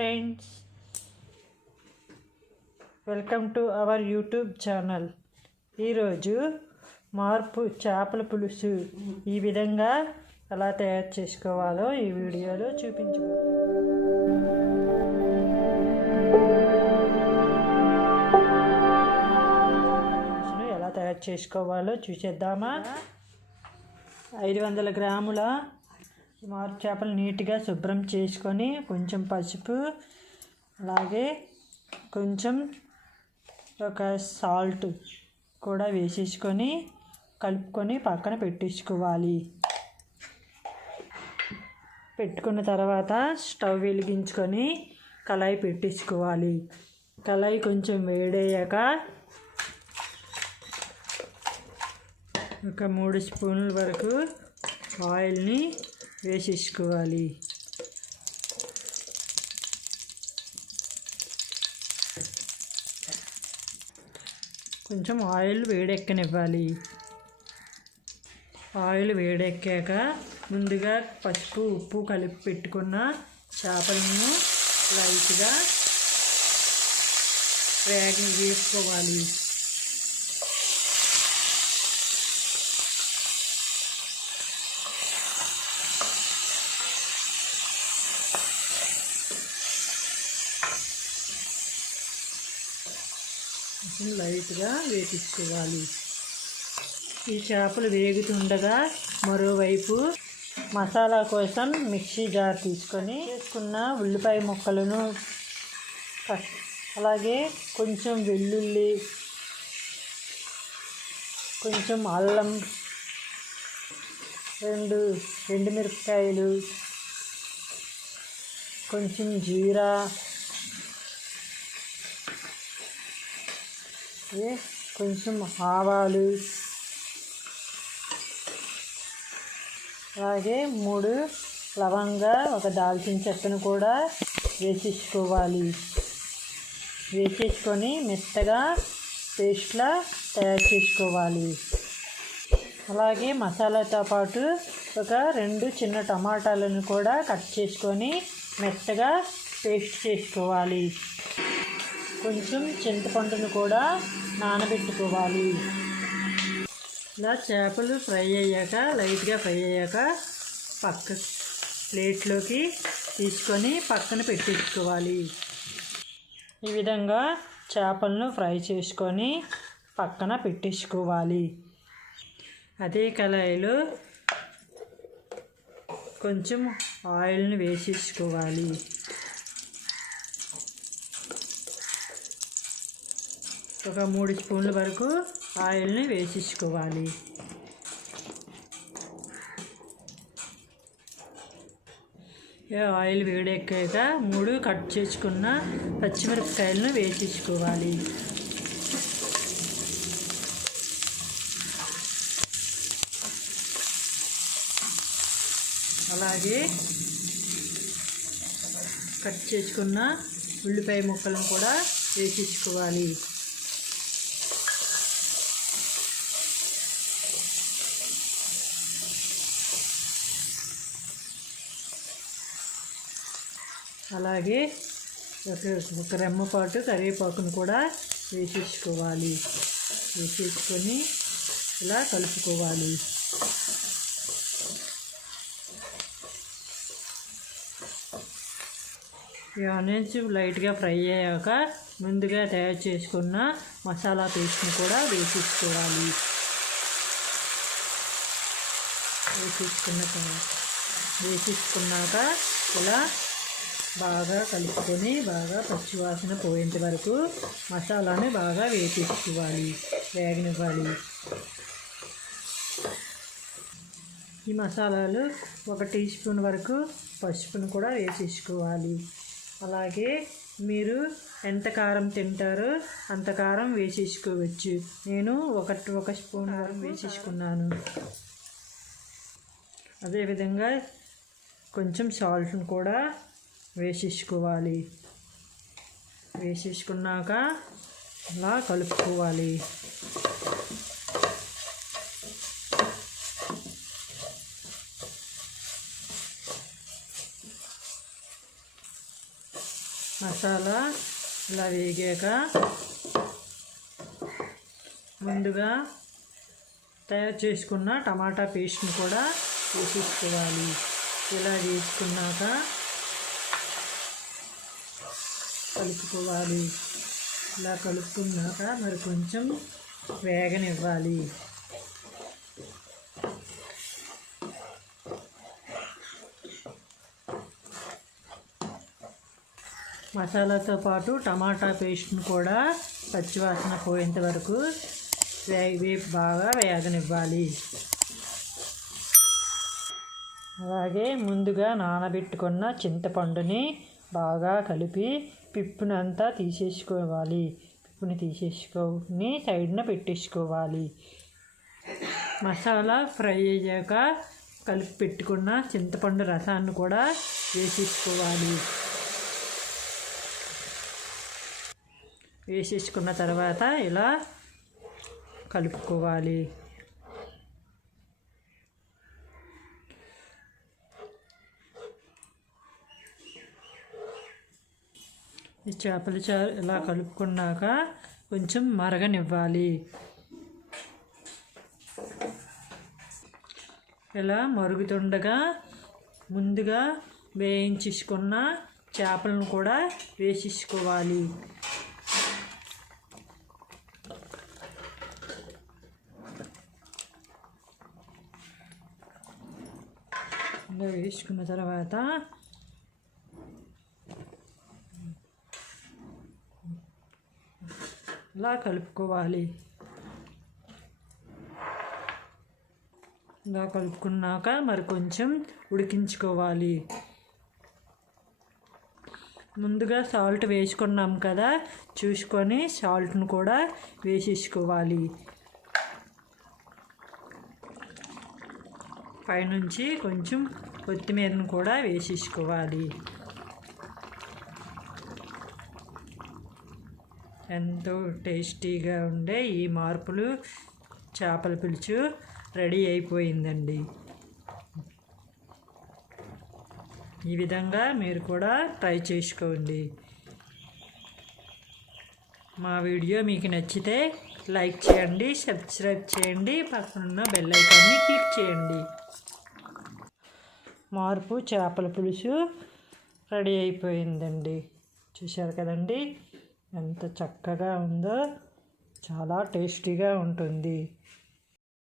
Friends welcome to our YouTube channel. ఈరోజు మార్పు చేపల పులుసు ఈ విధంగా ఎలా తయారు చేసుకోవాలో ఈ వీడియోలో చూపించు. ఎలా తయారు చేసుకోవాలో చూసేద్దామా? ఐదు వందల గ్రాముల మారు చేపలు నీట్గా శుభ్రం చేసుకొని కొంచెం పసుపు అలాగే కొంచెం ఒక సాల్ట్ కూడా వేసేసుకొని కలుపుకొని పక్కన పెట్టేసుకోవాలి. పెట్టుకున్న తర్వాత స్టవ్ వెలిగించుకొని కళాయి పెట్టేసుకోవాలి. కళాయి కొంచెం వేడయ్యాక ఒక మూడు స్పూన్ల వరకు ఆయిల్ని వేసేసుకోవాలి. కొంచెం ఆయిల్ వేడెక్కనివ్వాలి. ఆయిల్ వేడెక్కాక ముందుగా పసుపు ఉప్పు కలిపి పెట్టుకున్న చేపలను లైట్గా వేగం వేసుకోవాలి కొంచెం లైట్గా వేపించుకోవాలి. ఈ చేపలు వేగుతుండగా మరోవైపు మసాలా కోసం మిక్సీ జార్ తీసుకొని వేసుకున్న ఉల్లిపాయ ముక్కలను అలాగే కొంచెం వెల్లుల్లి కొంచెం అల్లం రెండు ఎండుమిరపకాయలు కొంచెం జీరా కొంచెం ఆవాలు. అలాగే మూడు లవంగా ఒక దాల్చిన చెక్కను కూడా వేసేసుకోవాలి. వేసేసుకొని మెత్తగా పేస్ట్లా తయారు చేసుకోవాలి. అలాగే మసాలాతో పాటు ఒక రెండు చిన్న టమాటాలను కూడా కట్ చేసుకొని మెత్తగా పేస్ట్ చేసుకోవాలి. కొంచెం చింతపండును కూడా నానబెట్టుకోవాలి. ఇలా చేపలు ఫ్రై అయ్యాక లైట్గా ఫ్రై అయ్యాక పక్క ప్లేట్లోకి తీసుకొని పక్కన పెట్టించుకోవాలి ఈ విధంగా చేపలను ఫ్రై చేసుకొని పక్కన పెట్టించుకోవాలి అదే కళాయిలో కొంచెం ఆయిల్ని వేసేసుకోవాలి. ఒక మూడు స్పూన్ల వరకు ఆయిల్ని వేసేసుకోవాలి. ఆయిల్ వేడెక్కాక మూడు కట్ చేసుకున్న పచ్చిమిరపకాయలను వేసేసుకోవాలి. అలాగే కట్ చేసుకున్న ఉల్లిపాయ ముక్కలను కూడా వేసేసుకోవాలి. అలాగే ఒక ఒక రెమ్మపాటు కరివేపాకును కూడా వేసేసుకోవాలి. వేసేసుకొని ఇలా కలుపుకోవాలి. ఈ ఆనియన్స్ లైట్గా ఫ్రై అయ్యాక ముందుగా తయారు చేసుకున్న మసాలా పేస్ట్ని కూడా వేసేసుకోవాలి. వేసేసుకున్న తర్వాత వేసేసుకున్నాక ఇలా బాగా కలుపుకొని బాగా పచ్చివాసన పోయేంత వరకు మసాలాని బాగా వేపించుకోవాలి వేగనివ్వాలి. ఈ మసాలాలు ఒక టీ స్పూన్ వరకు పసుపును కూడా వేసేసుకోవాలి. అలాగే మీరు ఎంత కారం తింటారో అంత కారం వేసేసుకోవచ్చు. నేను ఒక ఒక స్పూన్ వరకు వేసేసుకున్నాను. అదేవిధంగా కొంచెం సాల్ట్ని కూడా వేసేసుకోవాలి. వేసేసుకున్నాక అలా కలుపుకోవాలి. మసాలా ఇలా వేగాక ముందుగా తయారు చేసుకున్న టమాటా పేస్ట్ని కూడా వేసేసుకోవాలి. ఇలా వేసుకున్నాక కలుపుకోవాలి. ఇలా కలుపుకున్నాక మరి కొంచెం వేగనివ్వాలి. మసాలాతో పాటు టమాటా పేస్ట్ని కూడా పచ్చివాసన పోయేంత వరకు వేపు బాగా వేగనివ్వాలి. అలాగే ముందుగా నానబెట్టుకున్న చింతపండుని బాగా కలిపి పిప్పునంతా తీసేసుకోవాలి. పిప్పుని తీసేసుకొని సైడ్న పెట్టేసుకోవాలి. మసాలా ఫ్రై అయ్యాక కలిపి పెట్టుకున్న చింతపండు రసాన్ని కూడా వేసేసుకోవాలి. వేసేసుకున్న తర్వాత ఇలా కలుపుకోవాలి. ఈ చేపల చారు ఇలా కలుపుకున్నాక కొంచెం మరగనివ్వాలి. ఇలా మరుగుతుండగా ముందుగా వేయించుకున్న చేపలను కూడా వేసేసుకోవాలి. వేసుకున్న తర్వాత ఇలా కలుపుకోవాలి ఇలా కలుపుకున్నాక మరి కొంచెం ఉడికించుకోవాలి ముందుగా సాల్ట్ వేసుకున్నాం కదా చూసుకొని సాల్ట్ను కూడా వేసేసుకోవాలి పైనుంచి కొంచెం కొత్తిమీరను కూడా వేసేసుకోవాలి ఎంతో టేస్టీగా ఉండే ఈ మార్పులు చేపల పులుసు రెడీ అయిపోయిందండి. ఈ విధంగా మీరు కూడా ట్రై చేసుకోండి. మా వీడియో మీకు నచ్చితే లైక్ చేయండి సబ్స్క్రైబ్ చేయండి పక్కనున్న బెల్ ఐకాన్ని క్లిక్ చేయండి. మార్పు చేపల పులుసు రెడీ అయిపోయిందండి. చూశారు కదండి? ఎంత చక్కగా ఉందో చాలా టేస్టీగా ఉంటుంది.